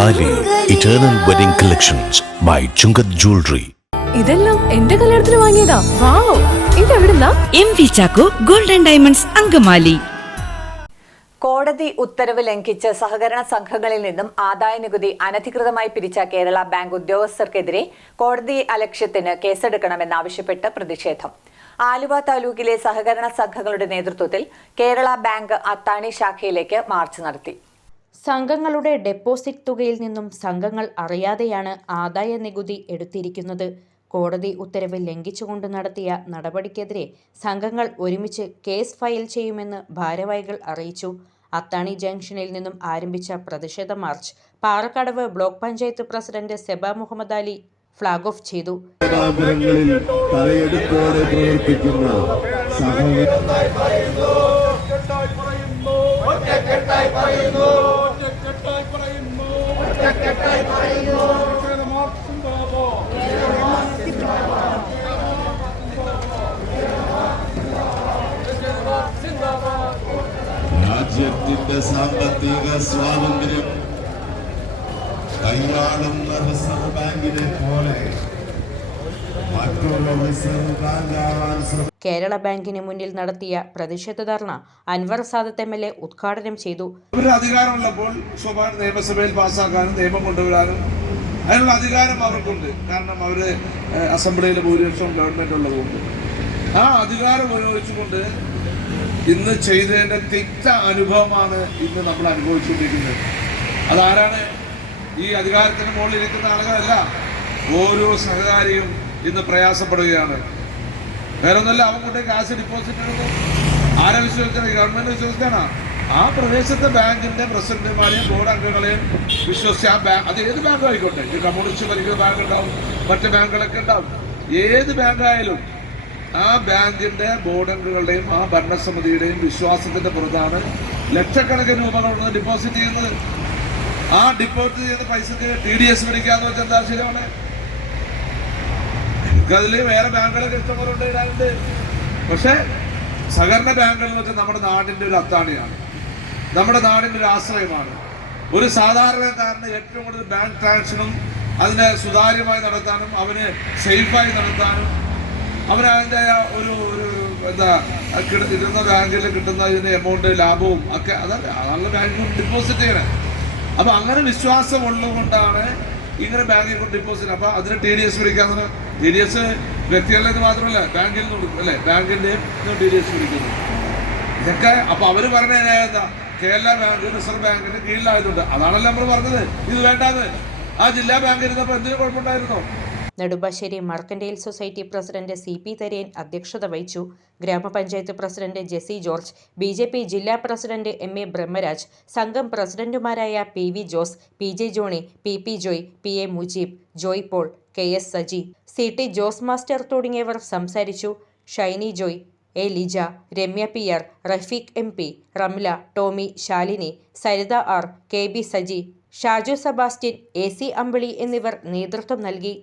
താലി eternal wedding collections by Chungath jewellery. ഇതെല്ലാം എന്റെ കല്യാണത്തിന് വാങ്ങിയതാ. വാവ്, ഇതെവിടുന്നാ? MV Chacko golden diamonds Angamaly. കോടതി ഉത്തരവ് ലംഘിച്ച് സഹകരണ സംഘങ്ങളിൽ നിന്നും ആദായനികുതി അനധികൃതമായി പിരിച്ച കേരള ബാങ്ക് ഉദ്യോഗസ്ഥർക്കെതിരെ കോടതി അലക്ഷ്യത്തിന് കേസെടുക്കണമെന്നാവശ്യപ്പെട്ട് പ്രതിഷേധം. ആലുവ താലൂക്കിലെ സഹകരണ സംഘങ്ങളുടെ നേതൃത്വത്തിൽ കേരള ബാങ്ക് അത്താണി ശാഖയിലേക്ക് മാർച്ച് നടത്തി. സംഘങ്ങളുടെ ഡെപ്പോസിറ്റ് തുകയിൽ നിന്നും സംഘങ്ങൾ അറിയാതെയാണ് ആദായ നികുതി എടുത്തിരിക്കുന്നത്. കോടതി ഉത്തരവ് ലംഘിച്ചുകൊണ്ട് നടത്തിയ നടപടിക്കെതിരെ സംഘങ്ങൾ ഒരുമിച്ച് കേസ് ഫയൽ ചെയ്യുമെന്ന് ഭാരവാഹികൾ അറിയിച്ചു. അത്താണി ജംഗ്ഷനിൽ നിന്നും ആരംഭിച്ച പ്രതിഷേധ march Parakkadavu block panchayat president Seba Muhammad Ali flag off ചെയ്തു. രാജ്യത്തിന്റെ സാമ്പത്തിക സ്വാതന്ത്ര്യം കൈയാളുന്ന റിസർവ് ബാങ്കിനെ പോലെ മറ്റൊരു റിസർവ് ബാങ്കാവാൻ കേരള ബാങ്കിന് മുന്നിൽ നടത്തിയ പ്രതിഷേധ ധർണ അൻവർ സാദത്ത് MLA ഉദ്ഘാടനം ചെയ്തു. അവരുടെ അധികാരമുള്ളപ്പോൾ സ്വാഭാവിക നിയമസഭയിൽ പാസ്സാക്കാനും നിയമം കൊണ്ടുവരാനും അതിനുള്ള അധികാരം അവർക്കുണ്ട്. കാരണം അവര് അസംബ്ലിയിലെ ഭൂരിപക്ഷം ഗവൺമെന്റ് ഉള്ളതുകൊണ്ട് ആ അധികാരം ഉപയോഗിച്ചുകൊണ്ട് ഇന്ന് ചെയ്തതിന്റെ തിക്ത അനുഭവമാണ് ഇന്ന് നമ്മൾ അനുഭവിച്ചുകൊണ്ടിരിക്കുന്നത്. അതാരാണ്? ഈ അധികാരത്തിന് മുകളിൽ ഇരിക്കുന്ന ആളുകളല്ല. ഓരോ സഹകാരിയും ഇന്ന് പ്രയാസപ്പെടുകയാണ്. വേറൊന്നല്ല, അവൻ കൊണ്ട് കാശ് ഡെപ്പോസിറ്റ് എടുക്കും. ആരെ വിശ്വസിക്കണം? ഗവൺമെന്റ് വിശ്വസിക്കാനാ? ആ പ്രദേശത്തെ ബാങ്കിന്റെ പ്രസിഡന്റുമാരെയും ബോർഡ് അംഗങ്ങളെയും വിശ്വസിച്ച് ആ ബാങ്ക്, അത് ഏത് ബാങ്ക് ആയിക്കോട്ടെ, ഈ കമ്മ്യൂണിസ്റ്റ് ഭരിക്കുന്ന ബാങ്ക് ഉണ്ടാവും, മറ്റ് ബാങ്കുകളൊക്കെ ഉണ്ടാവും. ഏത് ബാങ്കായാലും ആ ബാങ്കിന്റെ ബോർഡ് അംഗങ്ങളുടെയും ആ ഭരണസമിതിയുടെയും വിശ്വാസത്തിന്റെ പുറത്താണ് ലക്ഷക്കണക്കിന് രൂപകൾ ഡിപ്പോസിറ്റ് ചെയ്യുന്നത്. ആ ഡിപ്പോസിറ്റ് ചെയ്യുന്ന പൈസക്ക് TDS പിടിക്കാന്ന് വെച്ചാൽ എന്താ ശരിയാണ്? എനിക്കതിൽ വേറെ ബാങ്കുകളൊക്കെ ഇഷ്ടംപോലെ ഇടാറുണ്ട്. പക്ഷെ സഹകരണ ബാങ്കുകൾ എന്ന് വെച്ചാൽ നമ്മുടെ നാടിന്റെ ഒരു അത്താണിയാണ്, നമ്മുടെ നാടിന്റെ ഒരു ആശ്രയമാണ്. ഒരു സാധാരണക്കാരന് ഏറ്റവും കൂടുതൽ ബാങ്ക് ട്രാൻസാക്ഷനും അതിനെ സുതാര്യമായി നടത്താനും അവന് സേഫായി നടത്താനും അവന് അതിൻ്റെ ഒരു ഇടുന്ന ബാങ്കിൽ കിട്ടുന്ന ഇതിന്റെ എമൗണ്ട് ലാഭവും ഒക്കെ അതാണ് ബാങ്കിൽ ഡിപ്പോസിറ്റ് ചെയ്യണേ. അപ്പൊ അങ്ങനെ വിശ്വാസം ഉള്ളതുകൊണ്ടാണ് ഇങ്ങനെ ബാങ്കിൽ കൊണ്ട് ഡിപ്പോസിറ്റ്. അപ്പൊ അതിന് TDS പിടിക്കാന്ന്. TDS വ്യക്തികളുടെ ഇത് മാത്രമല്ല, ബാങ്കിൽ നിന്ന് കൊടുക്കും അല്ലെ, ബാങ്കിന്റെ TDS പിടിക്കുന്നു. ഇതൊക്കെ അപ്പൊ അവര് പറഞ്ഞ എന്താ, കേരള ബാങ്ക് റിസർവ് ബാങ്കിന്റെ കീഴിലായതുകൊണ്ട്. അതാണല്ലോ നമ്മൾ പറഞ്ഞത് ഇത് വേണ്ടാന്ന്. ആ ജില്ലാ ബാങ്ക് ഇരുന്നപ്പോ എന്തിനു കുഴപ്പമുണ്ടായിരുന്നോ? Nedumbassery mercantile society president CP Tharayan അധ്യക്ഷത വഹിച്ചു. ഗ്രാമപഞ്ചായത്ത് പ്രസിഡന്റ് ജെസി ജോർജ്, BJP ജില്ലാ പ്രസിഡന്റ് MA ബ്രഹ്മരാജ്, സംഘം പ്രസിഡന്റുമാരായ PV Jose, PJ Johny, PP Joy, PA Mujeeb, Joy Paul, KS Saji, CT Jose master തുടങ്ങിയവർ സംസാരിച്ചു. Shiny Joy, A Lija, Ramya PR, Rafeeq MP, Ramla, Tomy, Shalini, Saritha R, KB Saji, Shaju Sebastian, AC Ambili എന്നിവർ നേതൃത്വം നൽകി.